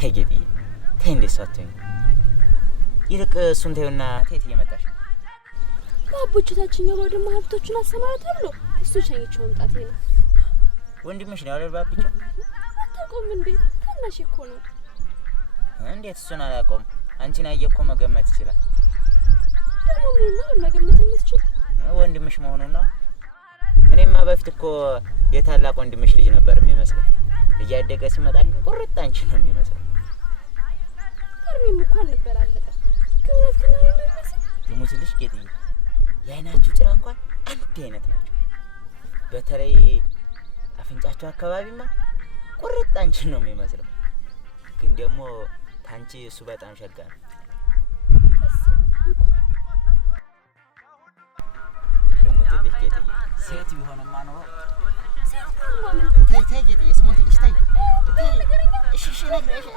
ተይ ጌጥዬ ተይ እንዴት ሳትሆኝ ይልቅ እሱን ተይውና ተይት እየመጣሽ ነው ባቡቹታችን የባድማ ሀብቶችን አሰማራ ተብሎ እሱ ሸኝቼው መምጣቴ ነው ወንድምሽ ነው አይደል ባብቹ አታውቀውም እንዴ ታናሽ እኮ ነው እንዴት እሱን አላውቀውም አንቺን አየህ እኮ መገመት ይችላል ደግሞ ምን ነው መገመት የምትችል ወንድምሽ መሆኑን ነው እኔማ በፊት እኮ የታላቅ ወንድምሽ ልጅ ነበር የሚመስለው እያደገ ሲመጣ ግን ቁርጥ አንቺ ነው የሚመስለው ከርሜም እኮ አልነበላለጠ ከእውነት ግን ነው የሚመስል ይሙትልሽ ጌጥዬ የአይናችሁ ጭራ እንኳን አንድ አይነት ናቸው በተለይ አፍንጫችሁ አካባቢማ ቁርጥ አንቺ ነው የሚመስለው ግን ደግሞ ታንቺ እሱ በጣም ሸጋ ነው ይሙትልሽ ጌጥዬ ሴት ቢሆንማ ነው ተይ ጌጥዬ ስሞትልሽ ተይ እሺ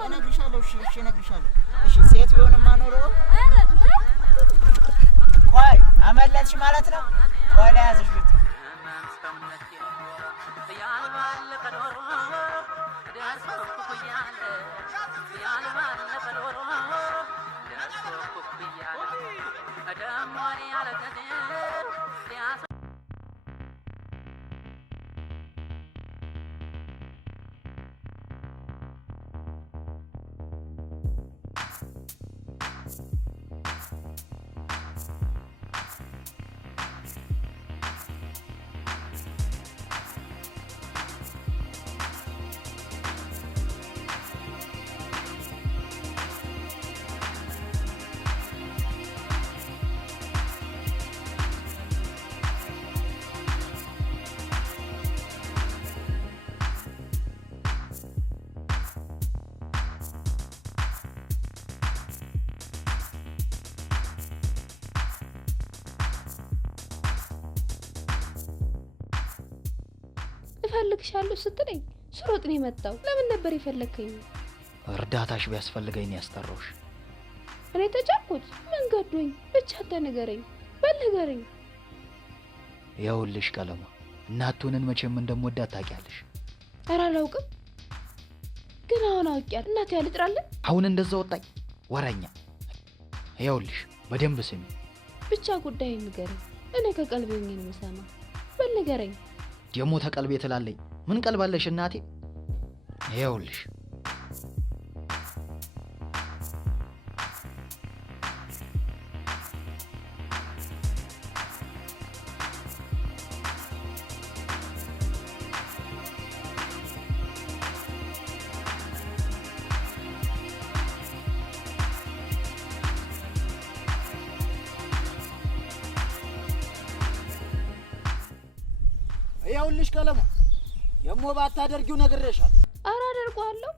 እነግርሻለሁ እሺ እነግርሻለሁ እሺ ሴት ቢሆንማ ኖሮ ቆይ አመለጥሽ ማለት ነው ቆይ ለያዝሽ ብቻ እፈልግሻለሁ ስትለኝ ስሮጥ ነው የመጣው ለምን ነበር የፈለከኝ እርዳታሽ ቢያስፈልገኝ ነው ያስጠራሁሽ እኔ ተጫልኩት መንገዶኝ ብቻ ተነገረኝ በልገረኝ ይኸውልሽ ቀለማ እናቱንን መቼም እንደምወዳት ታውቂያለሽ ኧረ አላውቅም ግን አሁን አውቄያለሁ እናቴ ያልጥራለን አሁን እንደዛ ወጣኝ ወራኛ ይኸውልሽ በደንብ ስሚ ብቻ ጉዳይ ንገረኝ እኔ ከቀልቤ ነው የምሰማ በልገረኝ ደሞ ተቀልቤ ትላለኝ ምን ቀልባለሽ እናቴ ይኸውልሽ ይኸውልሽ ቀለማ ደሞ ባታደርጊው ነግሬሻል ኧረ አደርገዋለሁ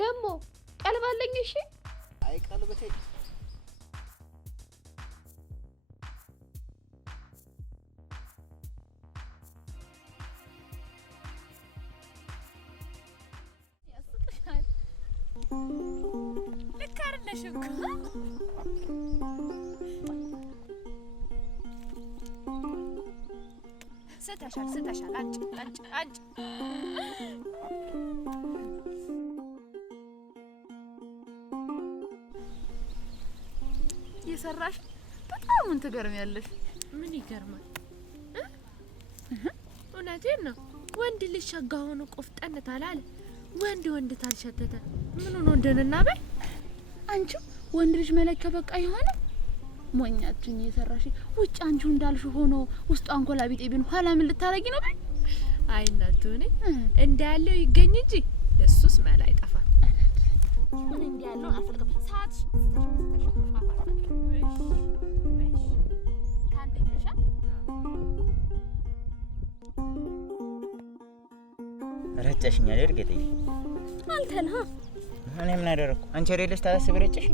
ደሞ ቀልባለኝ እሺ አይ ቀልብቴ ልክ አይደለሽም ስተሻል አንጭ የሰራሽ በጣም ምን ትገርሚያለሽ ምን ይገርማል እውነቴን ነው ወንድ ልጅ ሸጋ ሆኖ ቆፍጠን ታላለ ወንድ ታልሸተተ ምን ሆኖ እንደነና በይ አንቺ ወንድ ልጅ መለከ በቃ ይሆነ ሞኛችን የሰራሽ ውጭ አንቺ እንዳልሽ ሆኖ ውስጡ አንኮላ ቢጤ ቢን ኋላ ምን ልታረጊ ነው በይ አይናቱኔ እንዳለው ይገኝ እንጂ ለሱስ መላ አይጠፋ ምን እንዲያለው አፈልከም ሰዓት ካንደኛሻ ረጨሽኛ ለርገቴ አንተና እኔ ምን አደረኩ አንቺ አይደለሽ ታላስብ ረጨሽ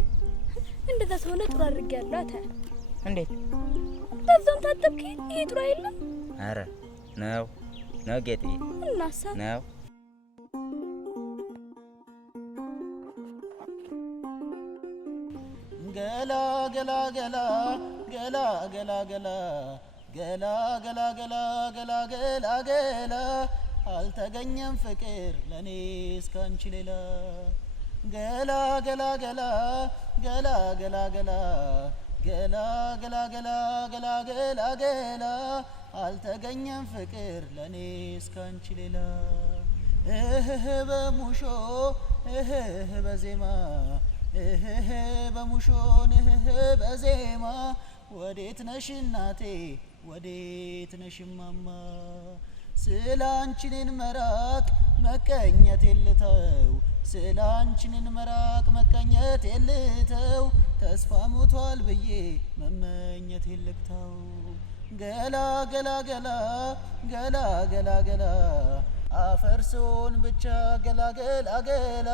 እንደዛ ሰው ነው ጥሩ አድርጌያለሁ አታ እንዴት በዛም ታጠብከ ይሄ ጥሩ አይደለም አረ ነው ጌጤ እናሳ ነው ገላ ገላ ገላ ገላ ገላ ገላ ገላ ገላ ገላ ገላ ገላ ገላ አልተገኘም ፍቅር ለኔ እስካንቺ ሌላ ገላ ገላ ገላ ገላ ገላ ገላ ገላ ገላ ገላ ገላ ገላ ገላ አልተገኘም ፍቅር ለኔ እስካንቺ ሌላ እህ በሙሾ እህ በዜማ እህ በሙሾን እህ በዜማ ወዴት ነሽ እናቴ ወዴት ነሽ ማማ ስላንቺን መራቅ መቀኘት የልተው ስላንቺን መራቅ መቀኘት የልተው ተስፋ ሞቷል ብዬ መመኘት የልክተው ገላ ገላ ገላ ገላ ገላ ገላ አፈርሶን ብቻ ገላ ገላ ገላ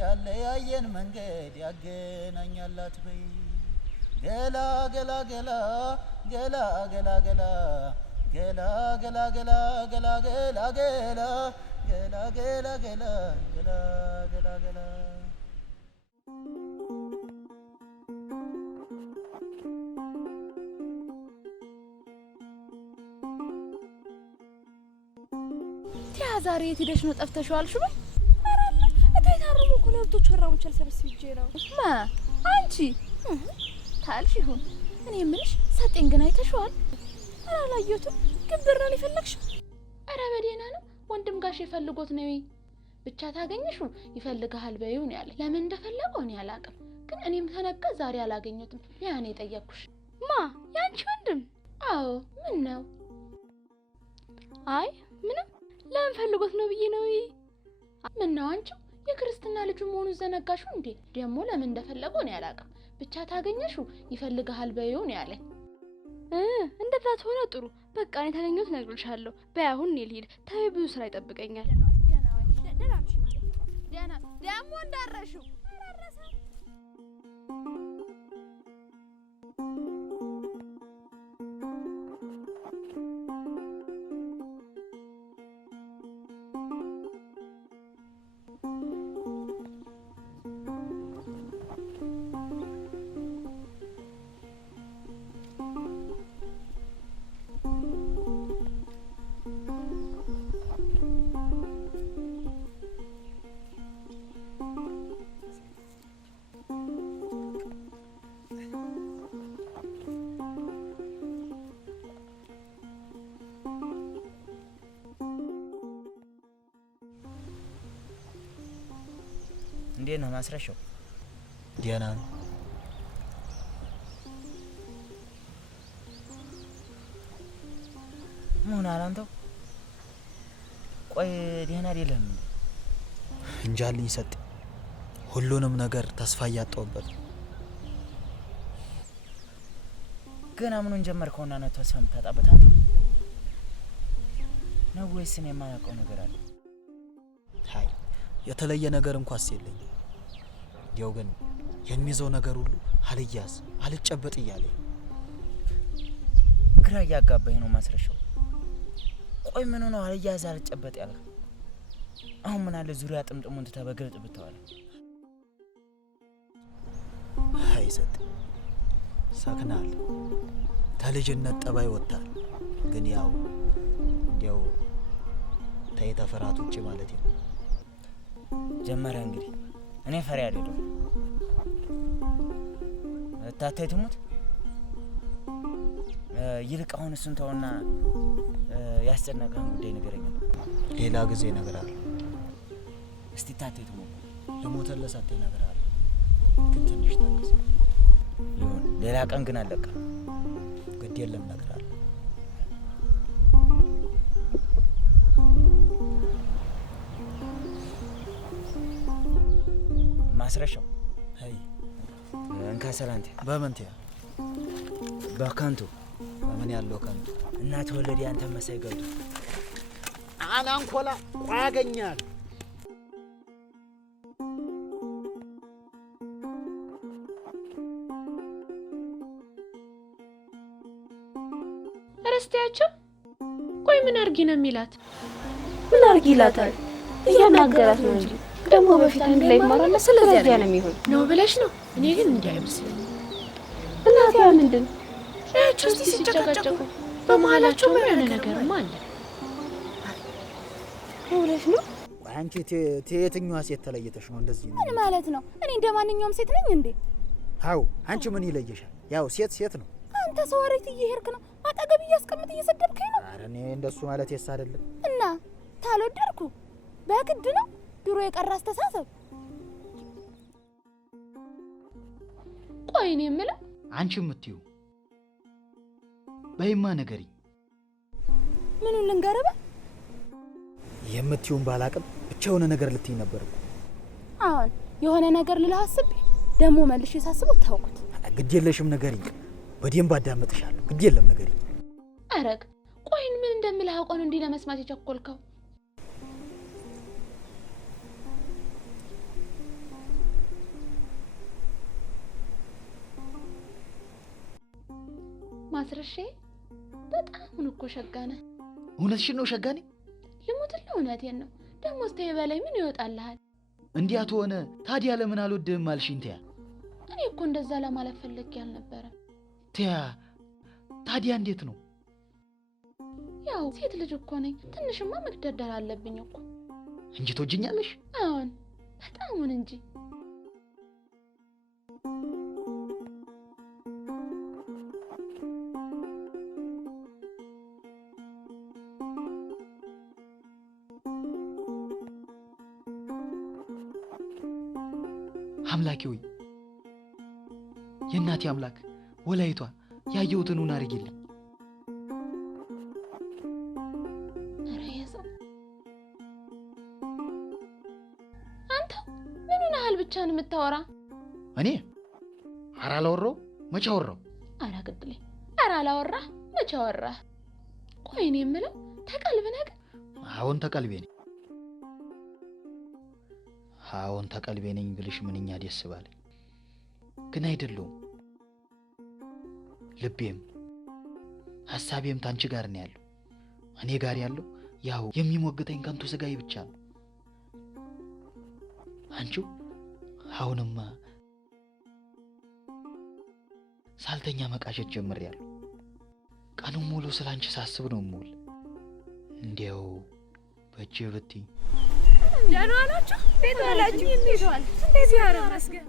ያለያየን መንገድ ያገናኛላት በይ ገላ ገላ ገላ ገላ ገላ ገላ ገላ ገላ ገላ ገላ ገላ ገላ ገላ ገላ ገላ ገላ ገላ ገላ ዛሬ የት ሄደሽ ነው ጠፍተሽዋል? ሽበ አራለ እታይ ታረሙ ኮለርቶች ወራውን ቸልሰብስ ይጄ ነው ማ አንቺ ታልሽ ይሁን እኔ ምንሽ ሰጤን ግን አይተሽዋል? አላየሁትም ግን ብራን ይፈልግሽ አረ በደህና ነው ወንድም ጋሽ ይፈልጎት ነው ብቻ ታገኘሽው ይፈልጋል በይውን ያለ ለምን እንደፈለገው ነው ያላቀም ግን እኔም ተነቀ ዛሬ አላገኘሁትም ያኔ ጠየቅኩሽ ማ ያንቺ ወንድም አዎ ምን ነው አይ ምንም ለምን ፈልጎት ነው ብዬ ነው ምን ነው አንቺ የክርስትና ልጅ መሆኑን ዘነጋሽው እንዴ ደሞ ለምን እንደፈለገው ነው ያላቀም ብቻ ታገኘሽው ይፈልጋል በይውን ያለ እንደዛ ተሆነ ጥሩ በቃ እኔ ታገኘሁት ነግርሻለሁ በአሁን እኔ ልሂድ ተይ ብዙ ስራ ይጠብቀኛል ደና ደሞ እንዳረሽው እንዴት ነው ማስረሻው? ደህና ነው። ምን አላንተው? ቆይ ደህና አይደለም እንጃልኝ ሰጥ ሁሉንም ነገር ተስፋ ያጣውበት ገና ምኑን ጀመርከውና ነው ተስፋ የምታጣበት አንተ ነው ወይስ እኔ የማላውቀው ነገር አለ? ሃይ የተለየ ነገር እንኳን ሲልኝ ያው ግን የሚይዘው ነገር ሁሉ አልያዝ አልጨበጥ እያለኝ ግራ ያጋባኝ ነው ማስረሻው። ቆይ ምን ነው አልያዝ አልጨበጥ ያለ? አሁን ምን አለ ዙሪያ ጥምጥሙን ተበግልጥ ብትዋለ? ሃይ ሰጥ ሰክናል ተልጅነት ጠባይ ወጣል ግን ያው ተይተፈራት ውጪ ማለት ነው ጀመረ እንግዲህ እኔ ፈሪ አይደለም ታታይ ትሙት ይልቅ አሁን እሱን ተውና ያስጨነቀን ጉዳይ ነገረኛ ሌላ ጊዜ ነገር አለ እስቲ ታታይ ትሙት ለሞተለሳት ነገር አለ ግን ትንሽ ታገስ ይሁን ሌላ ቀን ግን አለቀ ግድ የለም ነገር አለ ማስረሻው አይ እንካ ሰላንቴ በመንቲያ በካንቱ በምን ያለው ካንቱ እናት ወለዲ አንተ መሳይ ገብቶ አናንኮላ ያገኛል አረስቲያቸው ቆይ ምን አርጊ ነው የሚላት? ምን አርጊ ይላታል? እያናገራት ነው እንጂ ደግሞ በፊት አንድ ላይ ማራለ ስለዚህ ነው የሚሆን ነው ብለሽ ነው? እኔ ግን እንዲህ አይመስልኝ። እናት ያ ምንድን እያቸው ሲጨቃጨቁ በመሃላቸው ምን ነገርም አለ ነው ብለሽ ነው? አንቺ የትኛዋ ሴት ተለይተሽ ነው እንደዚህ ነው? ምን ማለት ነው? እኔ እንደማንኛውም ሴት ነኝ እንዴ? አው አንቺ ምን ይለየሻል? ያው ሴት ነው። አንተ ሰው ወሬት እየሄድክ ነው፣ አጠገብ እያስቀምጥ እየሰደብከኝ ነው። ኧረ እኔ እንደሱ ማለት የስ አይደለም። እና ታልወደድኩ በግድ ነው? ድሮ የቀረ አስተሳሰብ። ቆይ እኔ የምለው አንቺ የምትይው በይማ ነገሪ። ምኑን ልንገርህ? የምትይውን ባላቅም ብቻ የሆነ ነገር ልትይ ነበር እኮ። አሁን የሆነ ነገር ልልህ አስቤ ደግሞ መልሼ ሳስበው ታውቁት። ግድ የለሽም ነገሪ፣ በደንብ አዳምጥሻለሁ። ግድ የለም ነገሪ። አረግ ቆይን ምን እንደምልህ አውቀው ነው እንዲህ ለመስማት የቸኮልከው? ማስረሻ በጣም እኮ ሸጋነ። እውነትሽን ነው ሸጋኔ? ልሙትልህ፣ እውነቴን ነው። ደግሞ እስከ በላይ ምን ይወጣልሃል? እንዲያት ሆነ ታዲያ ለምን አልወድህም አልሽኝ? ተያ እኔ እኮ እንደዛ ለማለት ፈልጌ አልነበረም። ተያ ታዲያ እንዴት ነው? ያው ሴት ልጅ እኮ ነኝ፣ ትንሽማ መግደርደር አለብኝ እኮ እንጂ ትወጂኛለሽ? አሁን በጣሙን እንጂ። አምላኬ ሆይ የእናቴ አምላክ ወላይቷ ያየሁትን ሁን አድርጊልኝ። ኧረ የሰው አንተ ምን ሆነሃል? ብቻህን የምታወራ? እኔ ኧረ አላወራሁ። መቼ አወራሁ? ኧረ ግድሌ፣ ኧረ አላወራህ። መቼ አወራህ? ቆይ እኔ የምለው ተቀልብ ነገር። አሁን ተቀልቤ ነኝ። አሁን ተቀልቤ ነኝ ብልሽ ምንኛ ደስ ባለኝ። ግን አይደለሁም። ልቤም ሐሳቤም ታንቺ ጋር ነው ያለው። እኔ ጋር ያለው ያው የሚሞግተኝ ከንቱ ስጋዬ ብቻ ነው። አንቺው አሁንማ ሳልተኛ መቃሸት ጀምሬያለሁ። ቀኑን ሙሉ ስላንቺ ሳስብ ነው የምውል። እንዲያው በእጄ ብትይ ደህና ናችሁ? እንዴት ዋላችሁ? እንዴት ዋል? እንዴት ያረመስገን?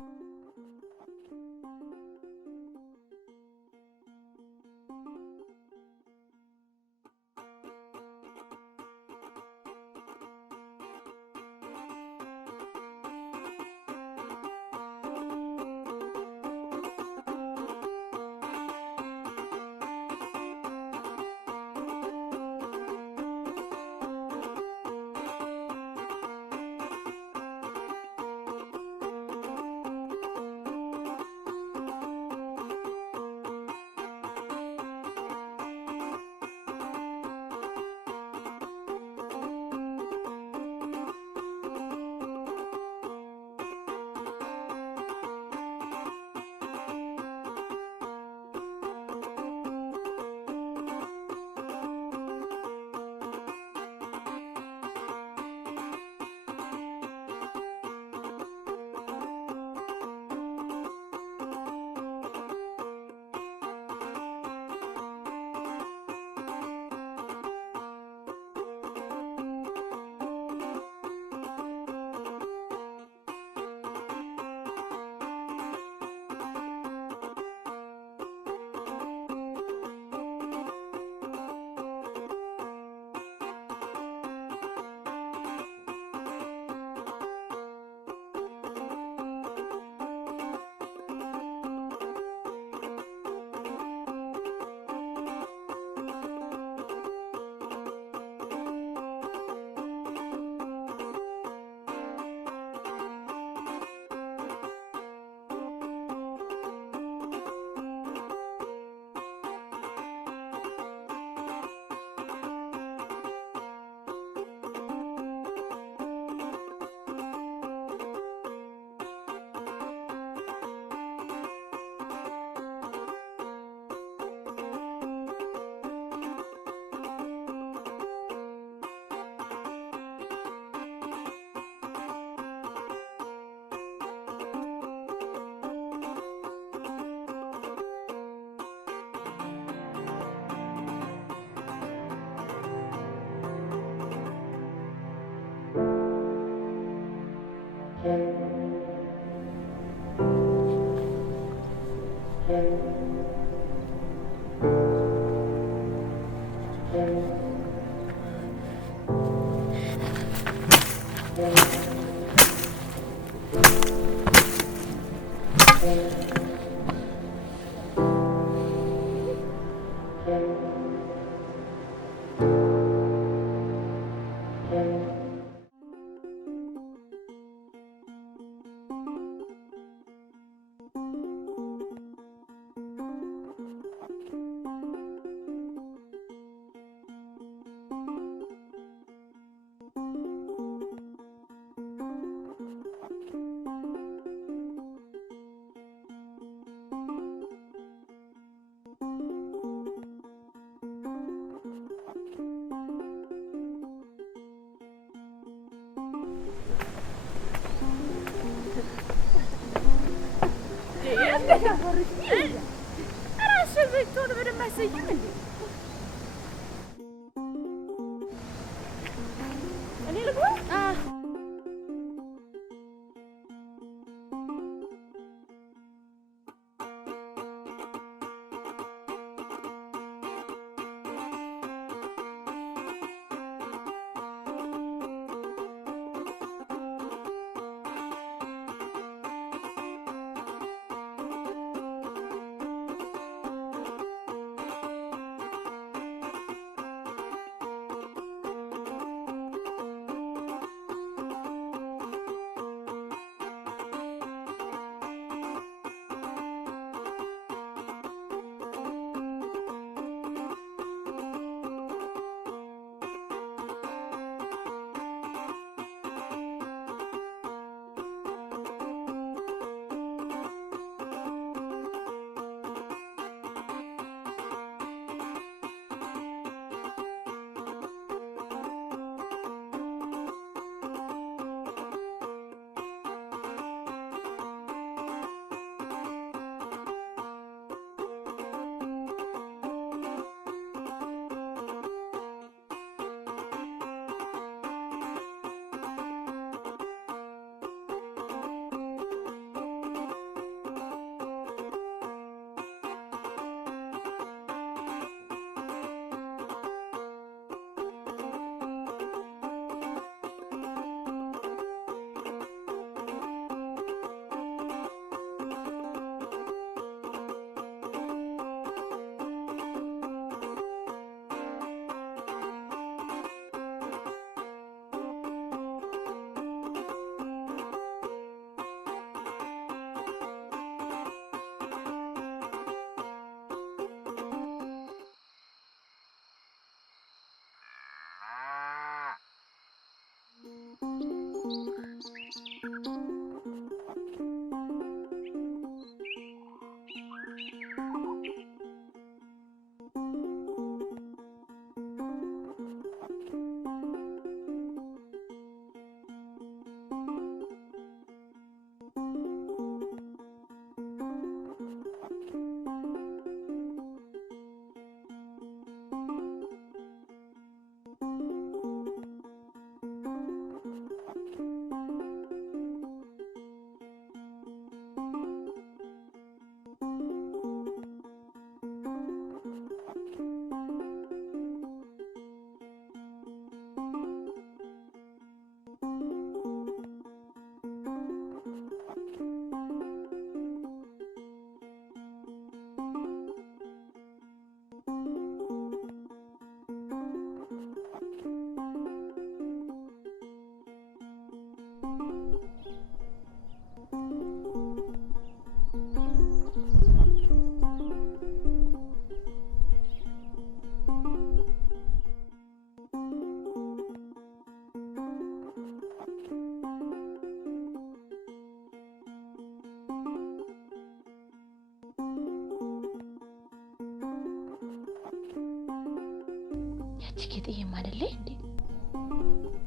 ጌጥዬም አይደለ እንዴ?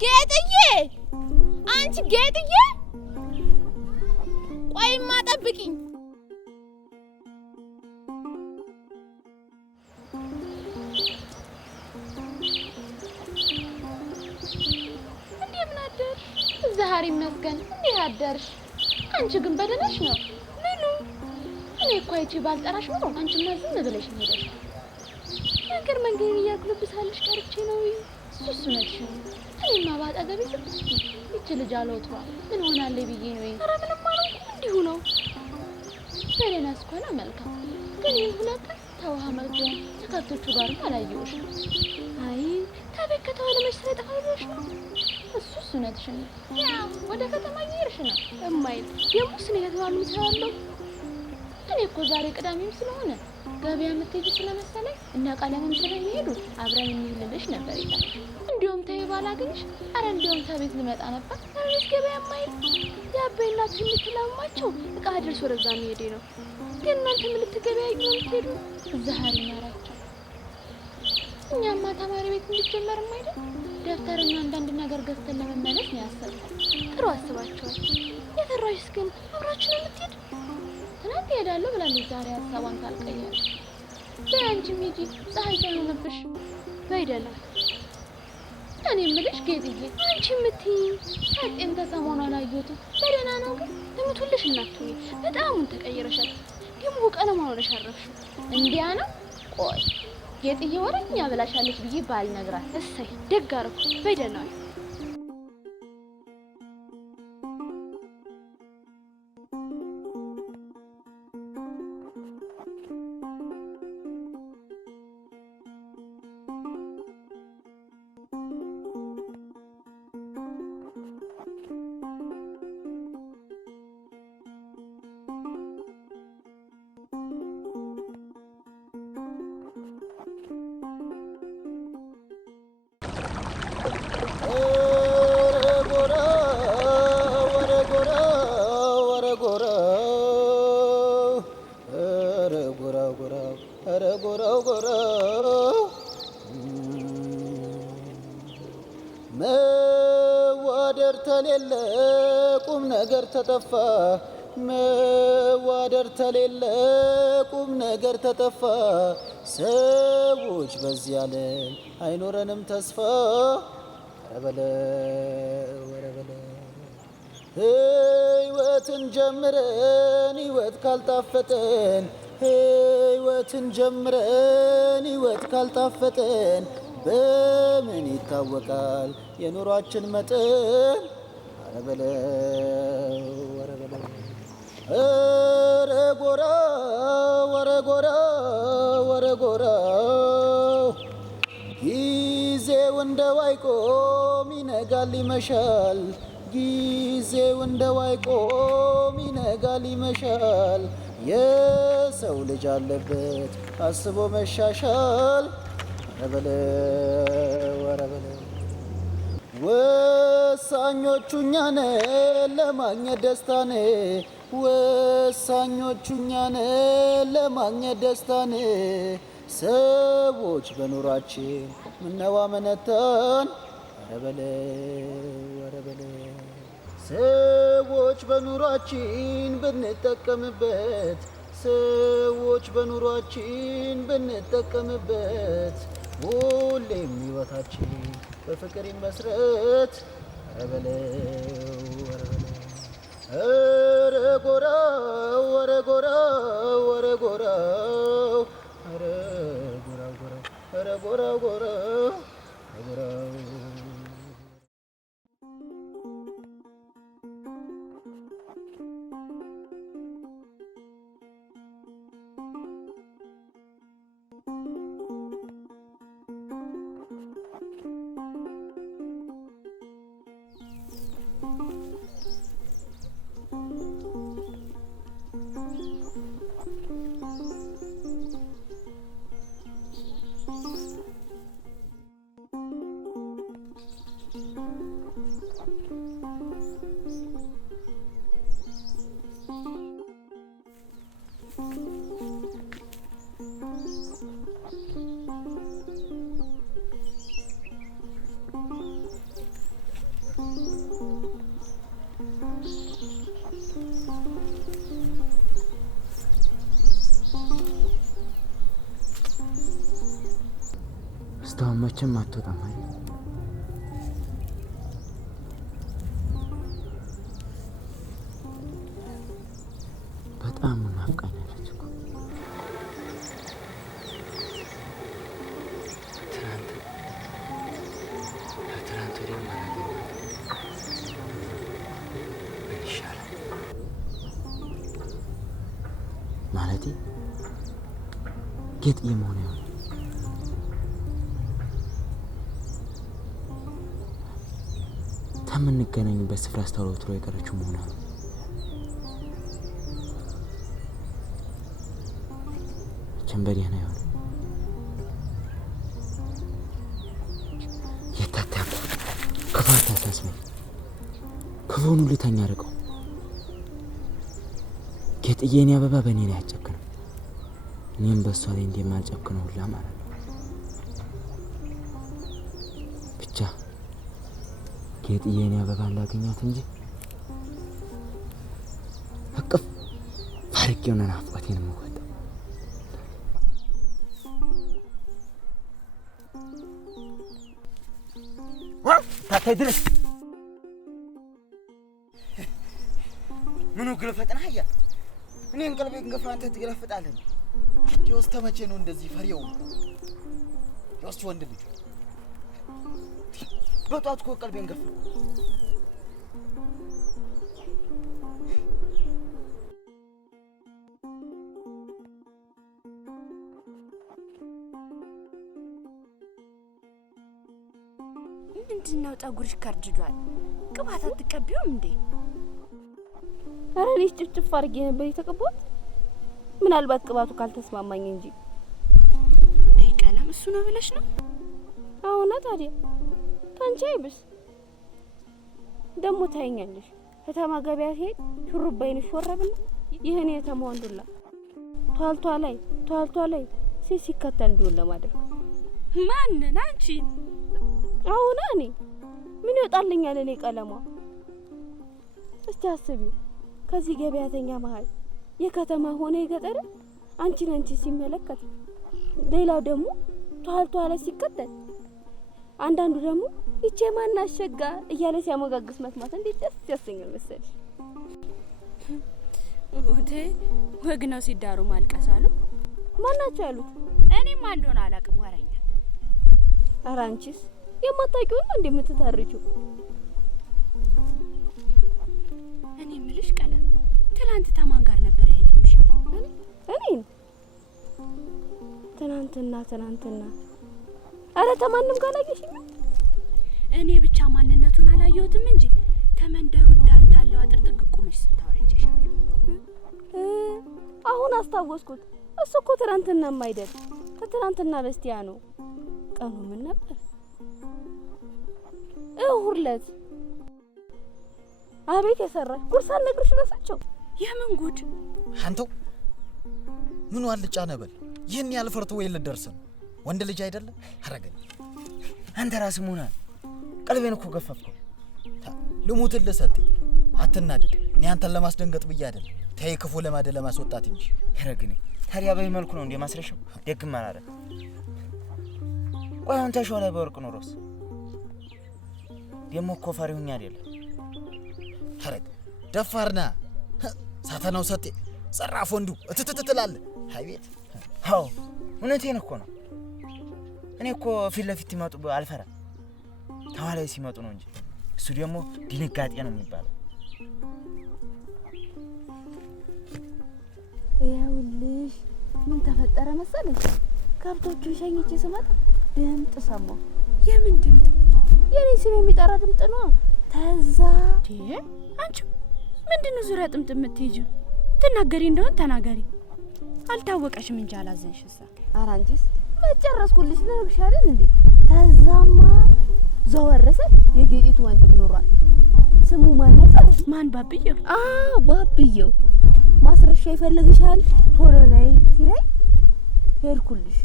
ጌጥዬ አንቺ ጌጥዬ፣ ቆይማ ጠብቂኝ። እንደምን አደርሽ? ዛሬ ይመስገን። እንዴት አደርሽ? አንቺ ግን በደህናሽ ነው? ምኑ? እኔ እኮ አይቼ ባልጠራሽ ነው አንቺማ ዝም ብለሽ ሄደሽ። መንገድ እያልኩልብሳለሽ ቀርቼ ነው። እሱ ነሽ እኔማ ባጠገቤ ይች ልጅ አልወጥሯ ምን ሆናለች ብዬ ነው። ኧረ ምንም አልሆንኩም እንዲሁ ነው። በደህና እስከሆነ መልካም፣ ግን ይህን 2 ቀን ተውሃ መርጃ ከከብቶቹ ጋርም አላየሁሽም። አይ ከቤት ከተዋለ መች ስለጠፋሽ ነው። እሱ እውነትሽን ነው። ያው ወደ ከተማ እየሄድሽ ነው እማይል ደግሞ ስለ ከተማ ምን እሰራለሁ እኔ እኮ ዛሬ ቅዳሜም ስለሆነ ገበያ የምትሄጂ ስለመሰለኝ እና ቃለምም ስለሚሄዱ አብረን እንሂድልሽ ነበር ይላል። እንዲሁም ተይ ባላገኝሽ፣ ኧረ እንዲሁም ከቤት ልመጣ ነበር። ዛሬስ ገበያ የማይል የአባይና የምትላማቸው እቃ አድርስ ወደዛ መሄዴ ነው። ግን እናንተ ምን ልትገበያዩ ነው የምትሄዱ? እዛ ሀሪ ናራቸው። እኛማ ተማሪ ቤት እንዲጀመርም አይደል ደብተርና አንዳንድ ነገር ገዝተን ለመመለስ ነው ያሰብነው። ጥሩ አስባችኋል። የተራሽስ ግን አብራችሁ ነው የምትሄድ? ትናንት እሄዳለሁ ብላለች። ዛሬ ሀሳቧን ካልቀየረ በአንቺም ሂጂ፣ ፀሐይ ሳይሆንብሽ በይደላ። እኔ የምልሽ ጌጥዬ፣ አንቺ የምትይኝ ሰጤን ከሰሞኑ አላየሁትም። በደህና ነው ግን ትምቱልሽ እናትዬ፣ በጣሙን ተቀይረሻል። ደግሞ ቀለም ሆነሽ አረፍሽው። እንዲያ ነው። ቆይ ጌጥዬ ወረኛ ብላሻለች ብዬ ባልነግራት። እሰይ ደግ አደረኩ። በይደላ መዋደር ተሌለ ቁም ነገር ተጠፋ፣ መዋደር ተሌለ ቁም ነገር ተጠፋ። ሰዎች በዚህ ዓለም አይኖረንም ተስፋ። ሕይወትን ጀምረን ሕይወት ካልጣፈጠን፣ ሕይወትን ጀምረን ሕይወት ካልጣፈጠን በምን ይታወቃል የኑሯችን መጠን? ኧረ በለው ኧረ በለው ኧረ ጎራው ኧረ ጎራው ኧረ ጎራው ጊዜው እንደ ዋይቆም ይነጋል ይመሻል፣ ጊዜው እንደ ዋይቆም ይነጋል ይመሻል። የሰው ልጅ አለበት አስቦ መሻሻል። ኧረ በለው ኧረ በለው ወሳኞቹ እኛ ነን ለማግኘት ደስታን፣ ወሳኞቹ እኛ ነን ለማግኘት ደስታን። ሰዎች በኑሯችን ምነው አመነታን? ኧረ በለው ኧረ በለው ሰዎች በኑሯችን ብንጠቀምበት፣ ሰዎች በኑሯችን ብንጠቀምበት ሁሌም ሕይወታችን በፍቅር ይመስረት። ኧረ በለው ኧረ በለው ኧረ ጎራው ኧረ ጎራው ኧረ ጎራው ኧረ ጎራው ጎራው ኧረ ጎራው ጎራው ጎራው እስካሁን መቼም አትወጣም አይደል? በጣም ናፍቃኛለች እኮ። ማለቴ ጌጥ የመሆን ያው ከምንገናኝበት ስፍራ አስተውሎት ነው የቀረችው መሆኗ ነው። ቸንበዴና ያው የታታም ክፋት አሳስበኝ ክፉን ሁሉ ተኛ ርቀው ጌጥዬን አበባ በእኔ ላይ አጨክነው እኔም በሷ ላይ እንደማልጨክነው ሁላ ማለት ነው። ብቻ ጌጥዬን አበባ እንዳገኛት እንጂ አቅፍ አርቄው ነው ናፍቆቴን የምወጣው። ታታይ ድረስ ምኑ ግልፈጥና አያ እኔን ቀልቤን ገፋ አንተ ትገለፍጣለህ። ዲዮስ ተመቼ ነው እንደዚህ ፈሪው ዲዮስ ወንድ ልጅ በጧት እኮ ቀልቤን ገፋ። ምንድነው ጠጉርሽ ከርጅዷል? ቅባት አትቀቢውም እንዴ? ኧረ እኔ ጭፍጭፍ አድርጌ ነበር የተቀባሁት። ምናልባት ቅባቱ ካልተስማማኝ እንጂ። አይ ቀለም እሱ ነው ብለሽ ነው? አሁን ታዲያ ካንቺ አይብስ። ደሞ ታይኛለሽ ከተማ ገበያ ሲሄድ ሹሩባይን ሾረብና ይሄን የተማወንዱላ ቷልቷ ላይ ሲከተል እንዲውል ለማድረግ ማንን? አንቺ? አሁን እኔ ምን ይወጣልኛል? እኔ ቀለሟ እስቲ አስቢው። ከዚህ ገበያተኛ መሀል የከተማ ሆነ የገጠር አንቺ ሲመለከት፣ ሌላው ደግሞ ቷልቷ ላይ ሲከተል፣ አንዳንዱ ደግሞ ይቼ ማን አሸጋ እያለ ሲያሞጋግስ መስማት እንዴት ደስ ያሰኛል መሰለሽ። ወዴ ወግ ነው ሲዳሩ ማልቀስ አሉ። ማናቸው ያሉት? እኔም አንዶን አላቅም ወረኛ። ኧረ አንቺስ የማታውቂውን ነው እንደምትታርጂው? እኔ ምልሽ ቀለም ትላንት ተማን ጋር ነበር ያየሁሽ? እኔን ትናንትና ኧረ ተማንም ጋር አላየሽኝም? እኔ ብቻ ማንነቱን አላየሁትም እንጂ ከመንደሩ ዳር ታለው አጥር ጥግ ቆመሽ ስታወሪኝሻል። አሁን አስታወስኩት። እሱ እኮ ትናንትናም አይደል ከትናንትና በስቲያ ነው። ቀኑ ምን ነበር? እሁርለት። አቤት የሰራሽ ጉርሳ ነግርሽ ረሳቸው። የምን ጉድ አንተው ምን ዋልጫ ነበል? ይሄን ያልፈርቶ ወይ ልደርስ ነው? ወንድ ልጅ አይደለም አረገኝ። አንተ ራስ ሙና ቀልቤን እኮ ገፈፍከው። ልሙትልህ ሰጤ አትናደድ። እኔ አንተን ለማስደንገጥ ብዬ አይደለም፣ ተይ ክፉ ለማደለ ለማስወጣት እንጂ። ያረግኝ ታዲያ በይ መልኩ ነው እንደ ማስረሻው ደግም አላረክ። ቆይ አንተ ሾላ በወርቅ ኖሮስ ደሞ እኮ ፈሪውኛ አይደለም። ታረቅ ደፋርና ሳተናው ሰጤ ጸራፍ ወንዱ እትትትላለ ሃይቤት። አዎ እውነቴን እኮ ነው። እኔ እኮ ፊት ለፊት ይመጡ አልፈራ ተዋላይ ሲመጡ ነው እንጂ እሱ ደግሞ ድንጋጤ ነው የሚባለው። ይኸውልሽ ምን ተፈጠረ መሰለሽ? ከብቶቹን ሸኝቼ ስመጣ ድምጥ ሰማሁ። የምን ድምጥ? የኔ ስም የሚጠራ ድምጥ ነው። ተዛ አንቺ ምንድነው ዙሪያ ጥምጥም የምትሄጂው? ትናገሪ እንደሆነ ተናገሪ። አልታወቀሽም እንጂ አላዘንሽሳ። ኧረ አንቺስ መጨረስኩልሽ ነግርሽ አይደል እንዴ? ተዛማ ዘወረሰ የጌጤቱ ወንድም ኖሯል። ስሙ ማን ነበር? ማን? ባብየው። ባብየው ማስረሻ ይፈልግሻል ቶሎ ነይ ሲለኝ ሄድኩልሽ።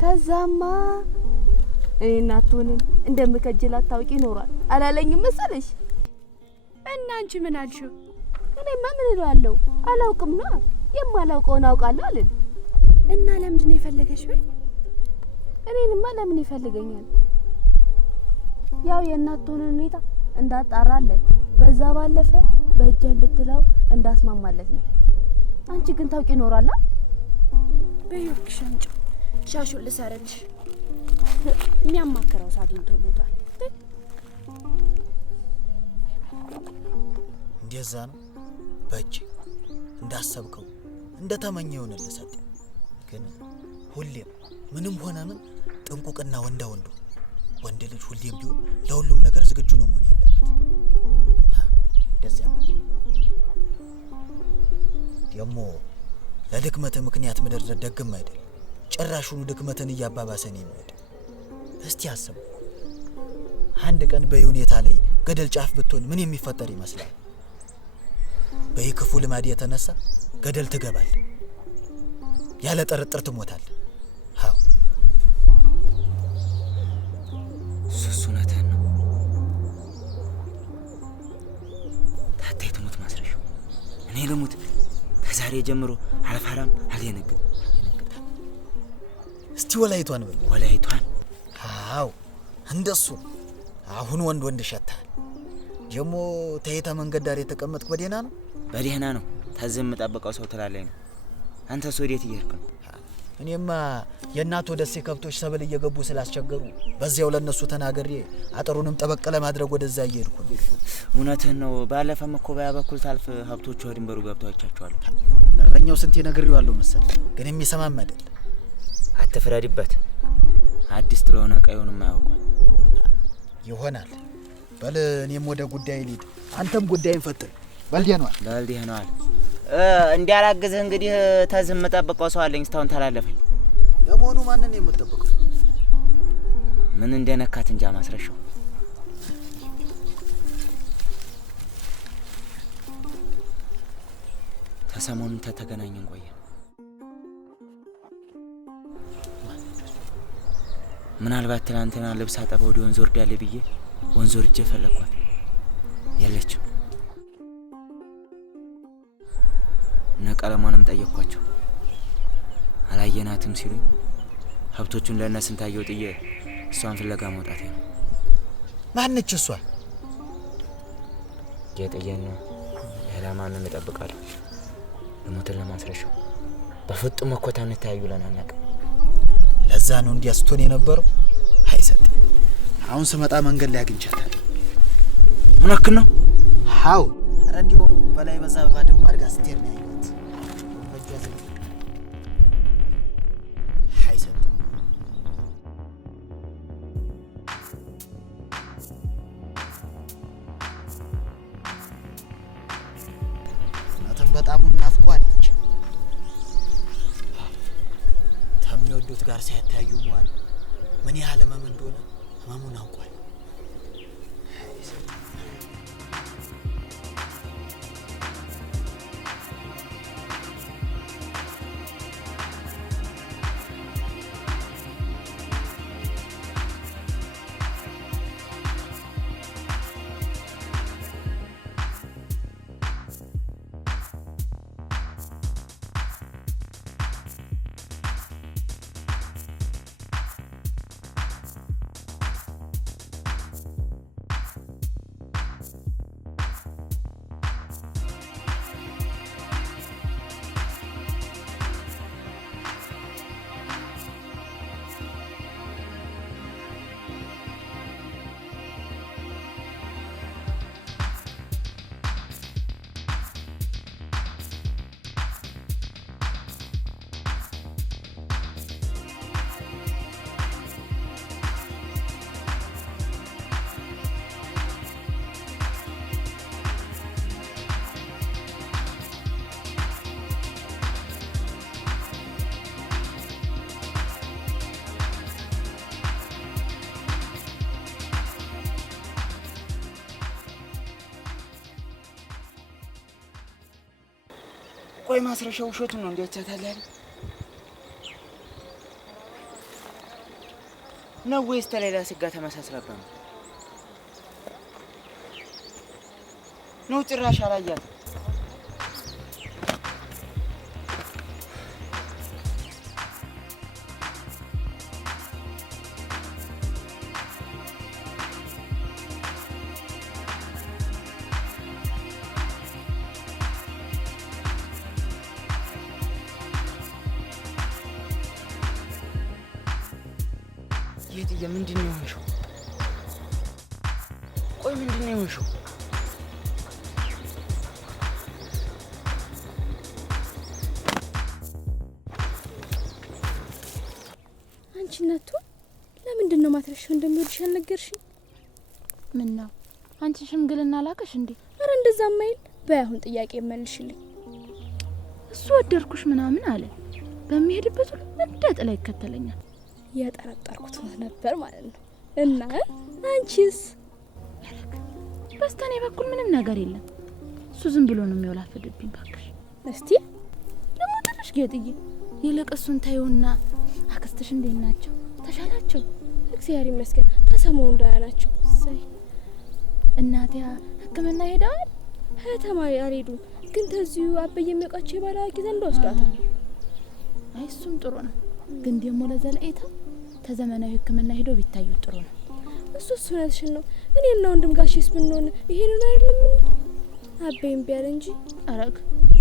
ተዛማ እናቱንም እንደምከጅላት ታውቂ ኖሯል አላለኝም መሰለሽ? እና አንቺ ምን አልሽው? እኔማ ምን እላለሁ አላውቅም ነው የማላውቀውን አውቃለሁ አልን። እና ለምንድን ነው የፈለገሽ? ወይ እኔንማ ለምን ይፈልገኛል? ያው የእናቱን ሁኔታ እንዳጣራለት በዛ ባለፈ በእጄ እንድትለው እንዳስማማለት ነው። አንቺ ግን ታውቂ ኖራላ? በይወክሽ አንቺ ሻሹን ልሰርልሽ። የሚያማክረው ሳግኝቶ ሞቷል። እንደዛ ነው በእጄ እንዳሰብከው እንደተመኘ ይሆነልህ ሰጥ። ግን ሁሌም ምንም ሆነ ምን ጥንቁቅና ወንድ ልጅ ሁሌም ቢሆን ለሁሉም ነገር ዝግጁ ነው መሆን ያለበት። ደስ ያለ ደሞ ለድክመት ምክንያት መደርደር ደግም አይደል። ጭራሹኑ ድክመትን እያባባሰን የሚሄድ። እስቲ አስብ፣ አንድ ቀን በሁኔታ ላይ ገደል ጫፍ ብትሆን ምን የሚፈጠር ይመስላል? በክፉ ልማድ የተነሳ ገደል ትገባል፣ ያለ ጥርጥር ትሞታል። አዎ እሱነትህን ነው። ታታይ ትሞት ማስረሻው፣ እኔ ልሙት። ከዛሬ ጀምሮ አልፈራም፣ አልደነግጥም። እስቲ ወላይቷን በል። ወላይቷን? አዎ እንደሱ። አሁን ወንድ ሸታል። ደሞ ተይታ መንገድ ዳር የተቀመጥክ በደህና ነው? በደህና ነው። ታዘም ጠብቀው ሰው ትላለኝ ነው። አንተስ ወዴት እየሄድክ ነው? እኔማ የእናቶ ደሴ ከብቶች ሰብል እየገቡ ስላስቸገሩ በዚያው ለነሱ ተናገሬ አጥሩንም ጠበቅ ለማድረግ ወደዛ እየሄድኩ ነው። እውነትህን ነው። ባለፈም እኮ በያ በኩል ታልፍ ሀብቶቹ ድንበሩ ገብተው አይቻቸዋለሁ። ለረኛው ስንቴ ነግሬዋለሁ መሰል፣ ግን የሚሰማም አይደል። አትፍረድበት። አዲስ ስለሆነ ቀዩን የማያውቀው ይሆናል። በል እኔም ወደ ጉዳይ ልሂድ፣ አንተም ጉዳይን ፈጥር። በልዲያኗል እንዲያላግዝህ እንግዲህ ተዝም ጠብቀው ሰው አለኝ። እስካሁን ተላለፈኝ። ለመሆኑ ማንን ነው የምትጠብቀው? ምን እንደነካት እንጃ ማስረሻው። ተሰሞኑን ተገናኘን ቆየ። ምናልባት ትናንትና ልብስ አጠባ ወደ ወንዝ ወርዳለ ብዬ ወንዝ ወርጄ ፈለኳት፣ የለችም። ነቀለሟንም ጠየቅኳቸው፣ አላየናትም ሲሉኝ ሀብቶቹን ለእነስንታየው ጥዬ እሷን ፍለጋ መውጣቴ ነው። ማነች እሷ? ጌጥዬን ነው። ሌላ ማንን እጠብቃለሁ? ልሞትን ለማስረሻው በፍጹም እኮ ታንታዩ ለናነቀ። ለዛ ነው እንዲያስቶን የነበረው። አይሰጥ አሁን ስመጣ መንገድ ላይ አግኝቻታለሁ። ምንክ ነው? አዎ እንዲሁም በላይ በዛ ባድም አድርጋ ስትሄድ ነው ያየሁት። አይሰጥ እናትም በጣም ናፍቋለች። ከሚወዱት ጋር ሳይታዩ መዋል ምን ያህል ህመም እንደሆነ ህመሙን አውቋል። ቆይ ማስረሻው ውሸቱን ነው እንዲያቻታለህ ነው ወይስ ተሌላ ስጋ ተመሳስለባ ነው? ጭራሽ አላያት። ጌጥዬ ምንድን ነው የሆንሽው? ቆይ ምንድን ነው የሆንሽው? እናቱ ለምንድን ነው ማትረሻው እንደሚወድሽ ያልነገርሽኝ? ምን ነው አንቺ ሽምግልና ላከሽ እንዴ? አረ እንደዛ ማይል በአሁን ጥያቄ መልሽልኝ። እሱ ወደድኩሽ ምናምን አለ። በሚሄድበት ሁሉ እንደጥላ ይከተለኛል። የጠረጠርኩት ነበር ማለት ነው። እና አንቺስ? በስተኔ በኩል ምንም ነገር የለም። እሱ ዝም ብሎ ነው የሚወላፈድብኝ። ባክሽ እስቲ ደግሞ ትንሽ ጌጥዬ፣ ይልቅ እሱን ተይውና አክስትሽ እንዴት ናቸው? ተሻላቸው? እግዚአብሔር ይመስገን ተሰማው እንዳያናቸው። እሰይ። እናቲያ ሕክምና ሄደዋል? ከተማ አልሄዱም፣ ግን ተዚሁ አበየ የሚያውቃቸው የባለዋቂ ዘንድ ወስዷታል። አይ እሱም ጥሩ ነው፣ ግን ደግሞ ለዘለኤታ ተዘመናዊ ሕክምና ሄዶ ቢታዩ ጥሩ ነው። እሱ እውነትሽን ነው። እኔና ወንድም ጋሼስ ብንሆን ይሄንን አይደለም ምን አበይም ቢያለ እንጂ አረግ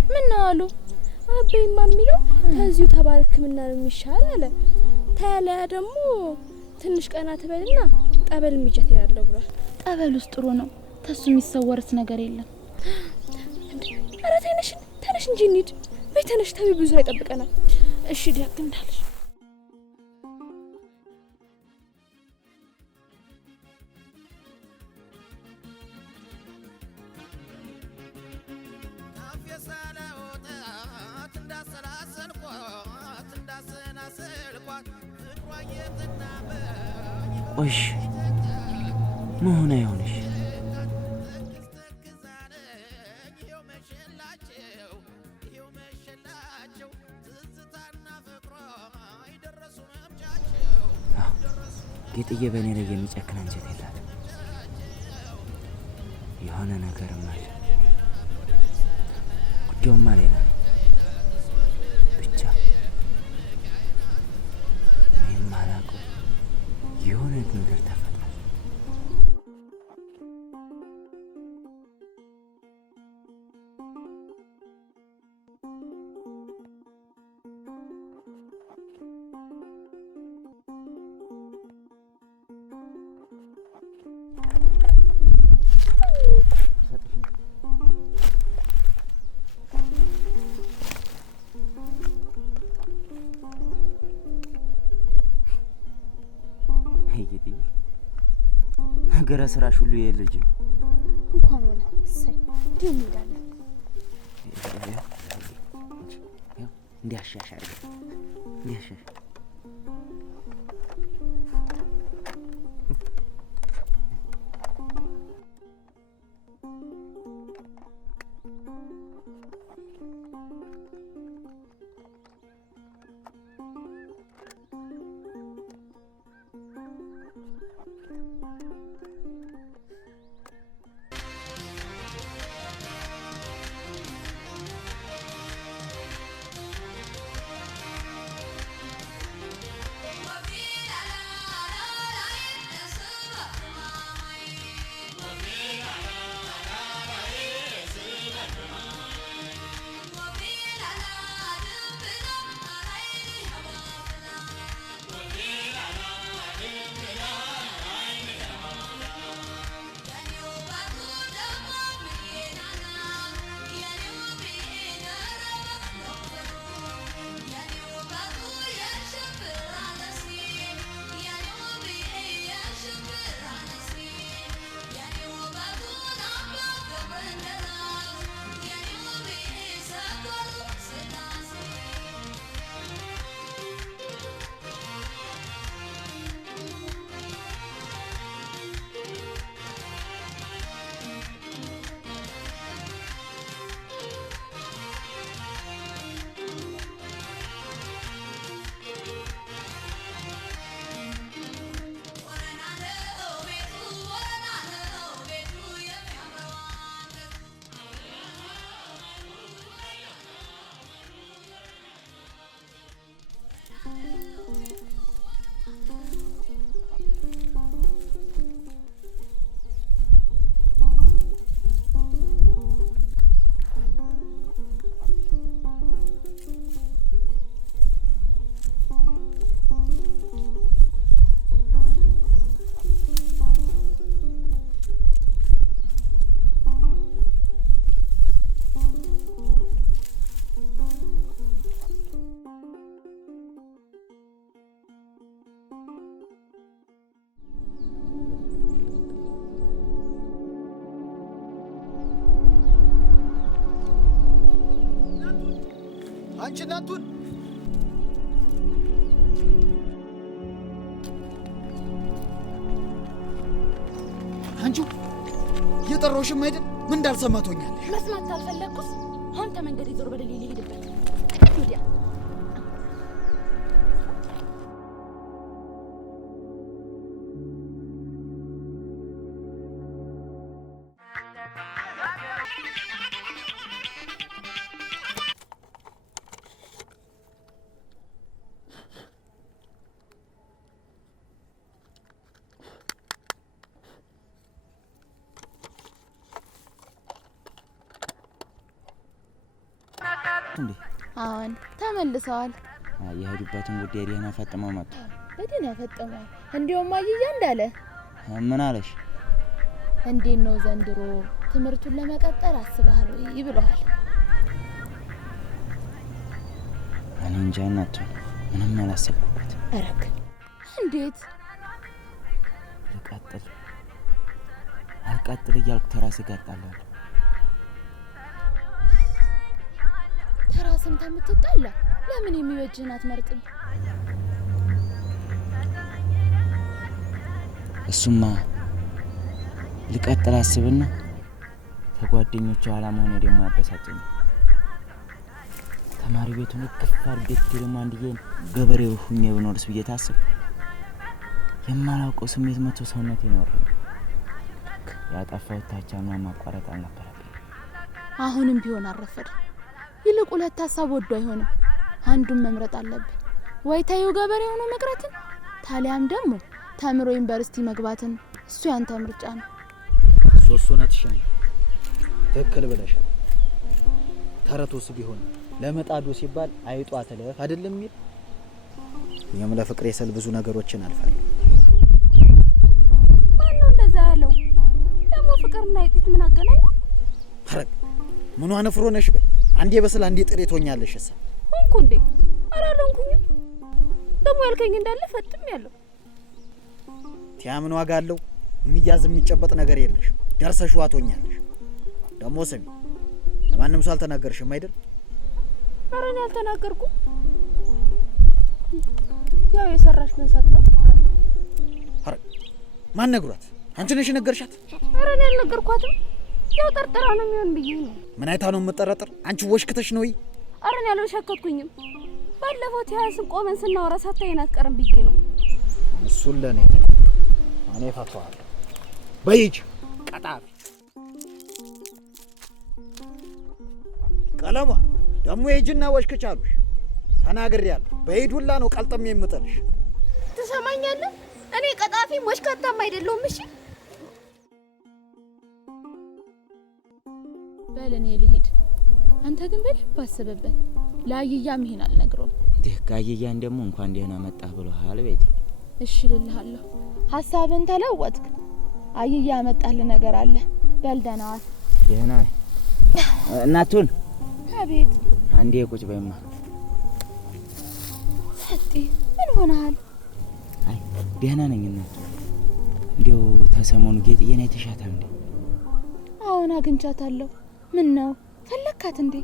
ምን ነው አሉ። አበይማ የሚለው ተዚሁ ተባለ ሕክምና ነው የሚሻል አለ። ታያለያ ደግሞ ትንሽ ቀና ትበልና ጠበል የሚጨት ያለው ብሏል። ጠበል ውስጥ ጥሩ ነው። ተሱ የሚሰወርስ ነገር የለም። አረ ተነሽ እንጂ እንሂድ። በይ ተነሽ፣ ተቢ ብዙ ይጠብቀናል። እሺ ዲያክ እንዳልሽ። ቆይሽ መሆን አይሆንሽ ጌጥዬ በእኔ ላይ የሚጨክን አንጀት የላትም። የሆነ ነገርም አለ። ጉዳዩማ ሌላ ነው። ብቻ እኔም አላውቀው የሆነ ነገር ተፈጥሯል። ነገረ ስራሽ ሁሉ የልጅ ነው። እንኳን ሆነ እሰይ። እንዲሁ እንሄዳለን። እንዲያሻሻል አንቺ እናቱን አንቺ የጠራሁሽም አይደል? ምን እንዳልሰማቶኛለሽ? መስማት ካልፈለግኩስ አሁን ተመንገድ ይዞር በደል ይሄድበት ወዲያ እንዴ? አሁን ተመልሰዋል። የሄዱበትን ጉዳይ ደህና ፈጥመው መጡ። በደህና ፈጥመው። እንዲያውም አየያ እንዳለ ምን አለሽ? እንዴት ነው ዘንድሮ ትምህርቱን ለመቀጠል አስበሃል ወይ ብለዋል። እኔ እንጃ እናቱ ምንም አላሰብኩበት። አረክ እንዴት አልቀጥል እያልኩ ተራሴ ጋጣለሁ። ተራስም ተምትጣላ ለምን የሚበጅህን አትመርጥም? እሱማ ልቀጥል አስብና ከጓደኞቹ ኋላ መሆኔ ደግሞ ያበሳጨኝ። ተማሪ ቤቱን እቅፍ አድርጌ ደግሞ አንድዬን ገበሬ ሁኜ ብኖርስ ብዬ ታስብ የማላውቀው ስሜት መቶ ሰውነቴ ነው ወረደ። ያጠፋሁት ታቻና ማቋረጥ አልነበረብኝ። አሁንም ቢሆን አረፈደ። ይልቅ ሁለት ሀሳብ ወዶ አይሆንም። አንዱን መምረጥ አለብህ። ወይ ታዩ ገበሬ ሆኖ መቅረትን ታሊያም ደግሞ ተምሮ ዩኒቨርሲቲ መግባትን። እሱ ያንተ ምርጫ ነው። ሶስቱነትሽን ትክክል ብለሻል። ተረቶስ ቢሆን ለመጣዱ ሲባል አይጧ ተለፍ አይደለም የሚል እኛም ለፍቅሬ ስል ብዙ ነገሮችን አልፋለሁ። ማን ነው እንደዛ ያለው? ደግሞ ፍቅርና አይጢት ምን አገናኘው? አረግ ምኗ ነፍሮ ነሽ በይ። አንዴ በስል አንዴ ጥሬት ሆኛለሽ። እሰ ሆንኩ እንዴ? አላለንኩኝም። ደግሞ ያልከኝ እንዳለ ፈጥም ያለው ቲያምን ዋጋ አለው። የሚያዝ የሚጨበጥ ነገር የለሽ። ደርሰሽ ዋቶኛለሽ። ደግሞ ስሚ፣ ለማንም ሰው አልተናገርሽም አይደል? ኧረ እኔ አልተናገርኩም። ያው የሰራሽ ምን ሳትተው አረግ ማን ነግሯት? አንቺ ነሽ ነገርሻት? ኧረ እኔ አልነገርኳትም። ያው ጠርጥራ ነው የሚሆን ብዬ ነው። ምን አይታ ነው የምትጠረጥር? አንቺ ወሽክተሽ ነው? ኧረ እኔ አልወሸከትኩኝም። ባለፈው ቲያስን ቆመን ስናወራ ሳታይን አትቀርም ብዬ ነው። እሱን ለኔ እኔ ፈቷለሁ። በይጅ ቀጣቢ ቀለማ ደግሞ ሂጂና ወሽክቻሉሽ። ተናግሬያለሁ። በሂዱላ ነው ቀልጠም የምጥልሽ። ትሰማኛለህ? እኔ ቀጣፊም ወሽካታም አይደለሁም። እሺ በል እኔ ልሂድ። አንተ ግን በልብ አስብበት። ለአየያም ይሄን አልነግረውም። አየያን ደግሞ እንኳን ደህና መጣህ ብሎሃል ቤቴ። እሺ ልልሃለሁ። ሀሳብን ተለወጥክ። አየያ ያመጣልህ ነገር አለ። በል ደህና ዋል። ደህና እናቱን አቤት። አንዴ ቁጭ በይማ። ሰጤ ምን ሆነሃል? አይ ደህና ነኝ እናቱ። እንዴው ተሰሞኑ ጌጥዬን አይተሻታል እንዴ? አሁን አግኝቻታለሁ። ምን ነው ፈለካት እንዴ?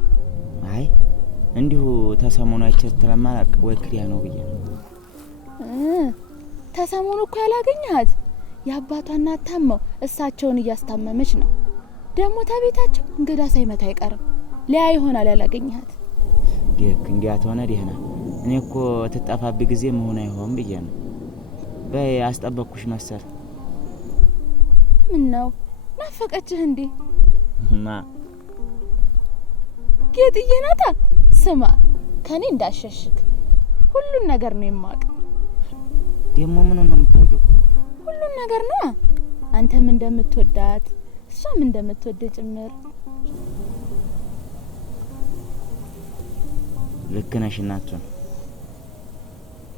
አይ እንዲሁ ተሰሞኑ አይቻት ስለማላቅ ወይ ክሪያ ነው ብዬ ነው። ተሰሞኑ እኮ ያላገኘሃት የአባቷ እናት ታመው እሳቸውን እያስታመመች ነው። ደግሞ ተቤታቸው እንግዳ ሳይመታ አይቀርም። ሊያ ይሆናል ያላገኘሃት። ዲክ እንዲያት ሆነ ደህና። እኔ እኮ ትጠፋብኝ ጊዜ መሆን አይሆን ብዬ ነው። በይ አስጠበቅኩሽ መሰል። ምን ነው ናፈቀችህ እንዴ? ማ ጌጥዬ ናታ። ስማ ከኔ እንዳሸሽክ ሁሉን ነገር ነው የማውቅ። ደግሞ ምን ነው የምታውቂው? ሁሉን ነገር ነው። አንተም እንደምትወዳት እሷም እንደምትወድ ጭምር። ልክ ነሽ እናቱ።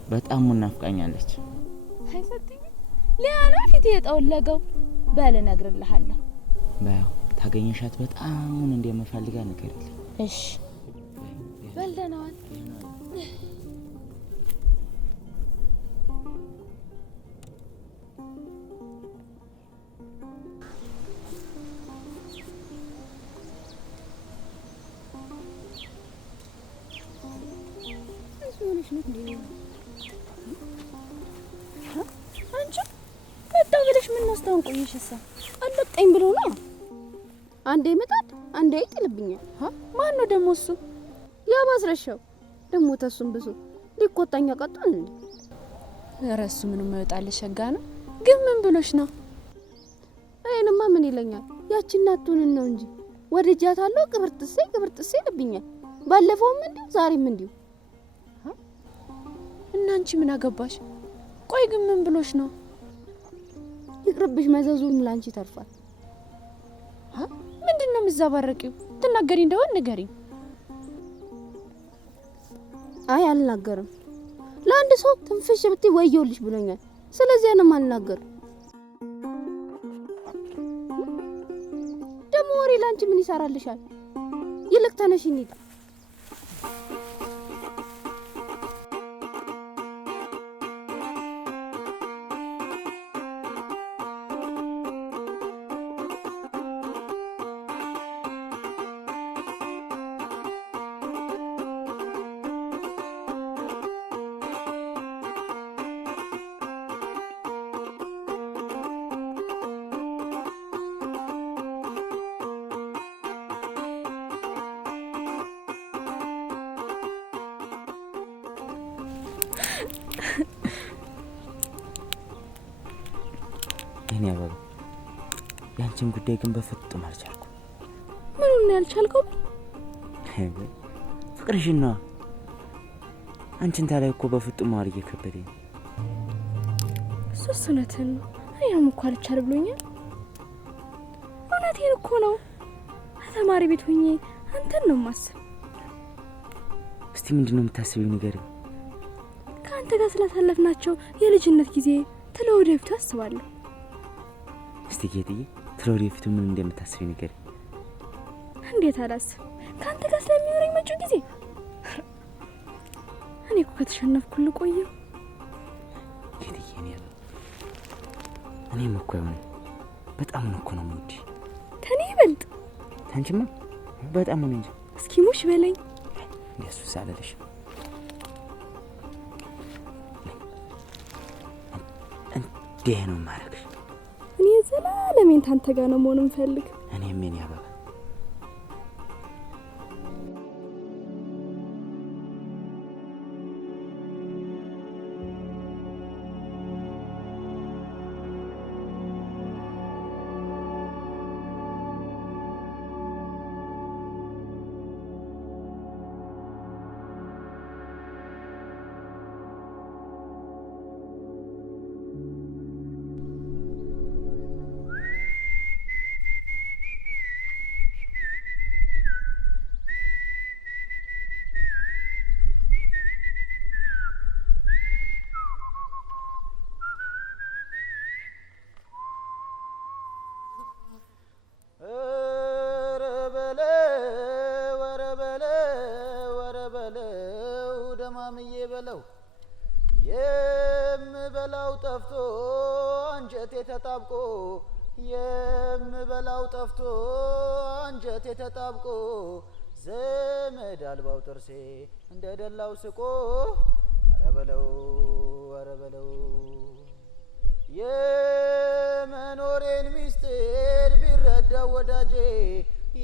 በጣም ናፍቃኛለች። አይሰጥኝ ሊያና ፊት የጠወለገው በል እነግርልሃለሁ። ባው ታገኘሻት በጣም እንደምፈልጋ ንገሪልኝ። እሺ በል ደህና ዋል። ብለሽ ነው እንዴ? አንቺ መጣ ብለሽ ምን አስታውን ቆየሽሳ? አለቀኝ ብሎ ነው። አንዴ ይመጣል አንዴ ይጥልብኛል። ማን ነው ደግሞ እሱ? ያ ማስረሻው ደግሞ ተሱም ብዙ ሊቆጣኛ ቀጣን እንዴ? ረሱ ምንም ይወጣልሽ ሸጋ ነው። ግን ምን ብሎሽ ነው? አይንማ ምን ይለኛል? ያቺ እናቱን ነው እንጂ ወደጃታለሁ ቅብርጥሴ ይልብኛል። ባለፈውም እንዲሁ ዛሬም እንዲሁ። እና አንቺ ምን አገባሽ? ቆይ ግን ምን ብሎሽ ነው? ይቅርብሽ፣ መዘዙን ላንቺ ተርፋል። ምንድነው የምዛባረቂው? ትናገሪ እንደሆነ ንገሪኝ። አይ አልናገርም። ለአንድ ሰው ትንፍሽ ብትይ ወየውልሽ ብሎኛል። ስለዚህ እኔም አልናገርም። ደግሞ ወሬ ላንቺ ምን ይሰራልሻል? ይልቅ ተነሽ እንሂድ። የኔ አበባ ያንቺን ጉዳይ ግን በፍጹም አልቻልኩም። ምኑን ነው ያልቻልከው? ፍቅርሽን ነዋ። አንቺን ታላይ እኮ በፍጹም ማር እየከበደኝ። እሱስ እውነትህን ነው። እኔም እኮ አልቻል ብሎኛል። እውነቴን እኮ ነው። ተማሪ ቤት ሆኜ አንተን ነው ማስብ። እስቲ ምንድነው የምታስቢው ንገሪኝ። ከአንተ ጋር ስላሳለፍናቸው የልጅነት ጊዜ ስለወደፊቱ አስባለሁ። እስቲ ጌጥዬ ስለወደፊቱ ምን እንደምታስቢ ንገሪኝ። እንዴት አላስብ? ከአንተ ጋር ስለሚኖረኝ መጪው ጊዜ እኔ እኮ ከተሸነፍኩ ልቆየው። ጌጥዬ እኔም እኮ ይሆን በጣም ነው እኮ ነው የምወድሽ። ከኔ ይበልጥ አንቺማ በጣም ነው እንጂ። እስኪ ሙሽ በለኝ። እንደሱ ሳለልሽ እንዴ ነው ማረግሽ። እኔ ዘላለሜን ታንተ ጋር ነው መሆን የምፈልግ። እኔም ምን ያበባ የምበላው ጠፍቶ አንጀቴ ተጣብቆ የምበላው ጠፍቶ አንጀቴ ተጣብቆ ዘመድ አልባው ጥርሴ እንደደላው ስቆ ኧረ በለው የመኖሬን ሚስጥር ቢረዳው ወዳጄ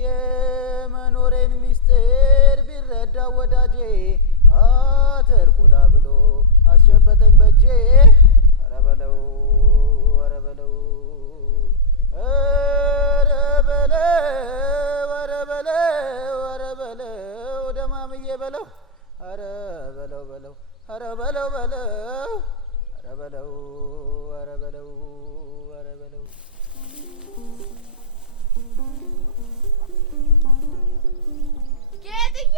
የመኖሬን ሚስጥር ቢረዳው ወዳጄ አተርቁላ ብሎ አስጨበጠኝ በጄ ኧረ በለው ደማምዬ በለው ኧረ በለው ጌጥዬ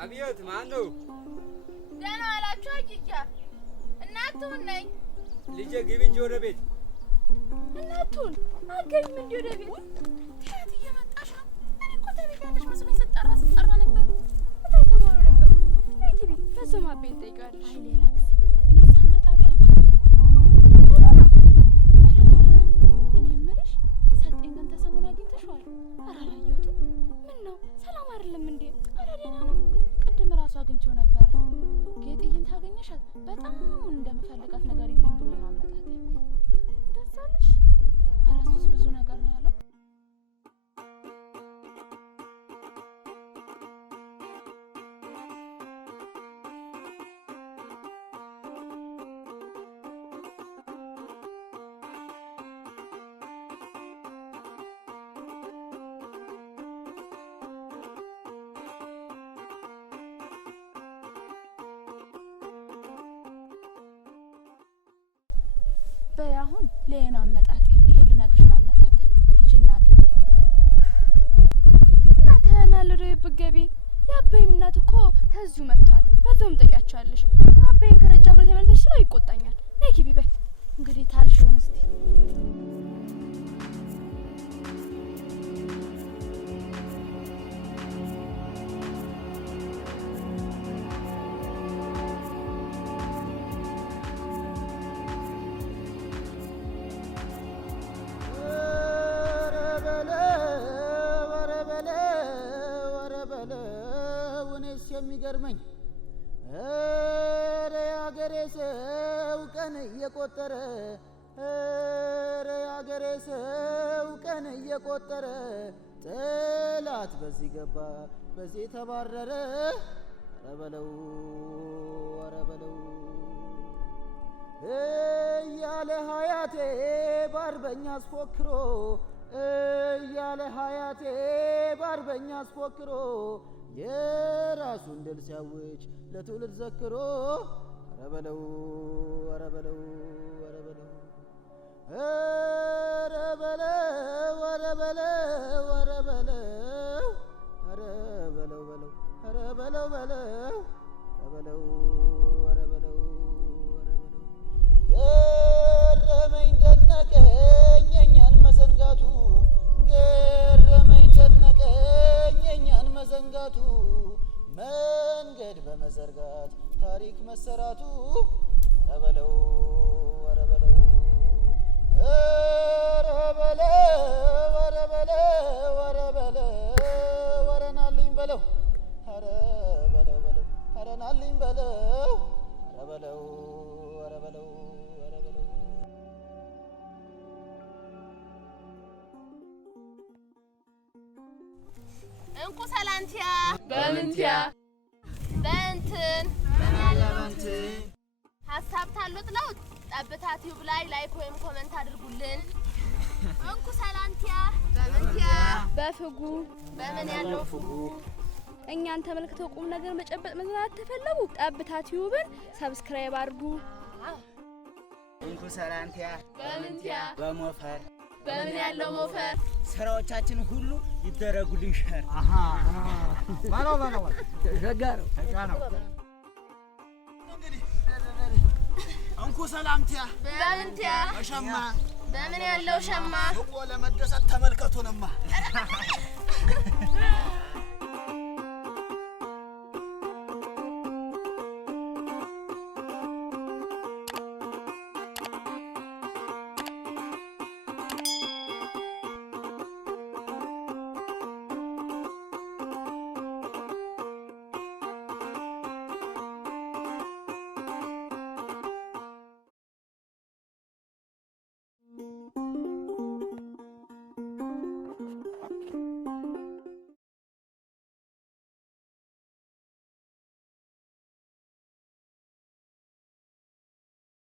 አብዮት ማን ነው? ደህና ዋላችሁ? አጅጃ እናቱን ነኝ። ልጄ ግቢ እንጂ ወደ ቤት። እናቱን አገኝም እንጂ ወደ ቤት ከየት እየመጣሽ ነው? እኔ እኮ ተቤት ያለሽ መስሎኝ ስጠራ ነበር። እታይ ተባሉ ነበር። ነይ ግቢ። በሰማቤን ጠይቂዋለሽ። አይ ሌላ ጊዜ እኔ ሳመጣጤ አንቺ በለና እኔ የምልሽ ሰጤን ግን ተሰሙን አግኝተሽዋል? ኧረ አላየሁትም። ምን ካገኘሻት በጣም እንደምፈልጋት ነገር ይልኝ ብሎ ነው አመጣጤ። እንደዛለሽ አራሱስ ብዙ ነገር ነው ያለው። በያሁን ለየና አመጣጤ ይሄን ልነግርሽ ነው አመጣጤ። ሂጂና አግኝ እናት ያማልዶ ይብገቢ ያበይም እናት እኮ ተዚሁ መጥቷል። በዛውም ጠቂያቻለሽ። አበይም ከረጃው ብሎ ተመልሰሽ ስለው ይቆጣኛል። ነይ ግቢ በይ እንግዲህ ታልሽውን እስቲ የሚገርመኝ ኧረ ያገሬ ሰው ቀን እየቆጠረ ኧረ ያገሬ ሰው ቀን እየቆጠረ ጠላት በዚህ ገባ በዚህ ተባረረ ኧረ በለው እያለ ሀያቴ ባርበኛ አስፎክሮ እያለ ሀያቴ ባርበኛ አስፎክሮ የራሱን ድል ሲያውጅ ለትውልድ ዘክሮ ኧረ በለው ኧረ በለው ኧረ በለው ኧረ በለው ኧረ በለው ኧረ በለው ኧረ በለው በለው ኧረ በለው በለው ኧረ በለው ኧረ በለው ኧረ በለው ገረመኝ ደነቀኝ የእኛን መዘንጋቱ ገረመኝ ደነቀኝ የእኛን መዘንጋቱ መንገድ በመዘርጋት ታሪክ መሰራቱ ኧረ በለው ኧረ በለው ኧረ በለው ኧረ በለው ኧረ በለው ኧረ ናልኝ በለው ኧረ በለው በለው ኧረ ናልኝ በለው ኧረ በለው ኧረ በለው ኧረ በለው እንኩ ሰላንቲያ በምንቲያ በእንትን በእንትን ሀሳብ ታሉት ለውጥ ጠብታ ቲዩብ ላይ ላይክ ወይም ኮሜንት አድርጉልን። እንኩ ሰላንቲያ በምንቲያ በፍጉ በምን ያለው ፍጉ እኛን ተመልክተው ቁም ነገር መጨበጥ መዝናናት ተፈለጉ ጠብታ ቲዩብን ሰብስክራይብ አድርጉ። እንኩ ሰላንቲያ በምንቲያ በሞፈር በምን ያለው ሞፈር ስራዎቻችን ሁሉ ይደረጉልን ሸር ማነው ሸጋ ነው እንኩ ሰላምቲያ በምንቲያ በሸማ በምን ያለው ሸማ ለመደሰት ተመልከቱንማ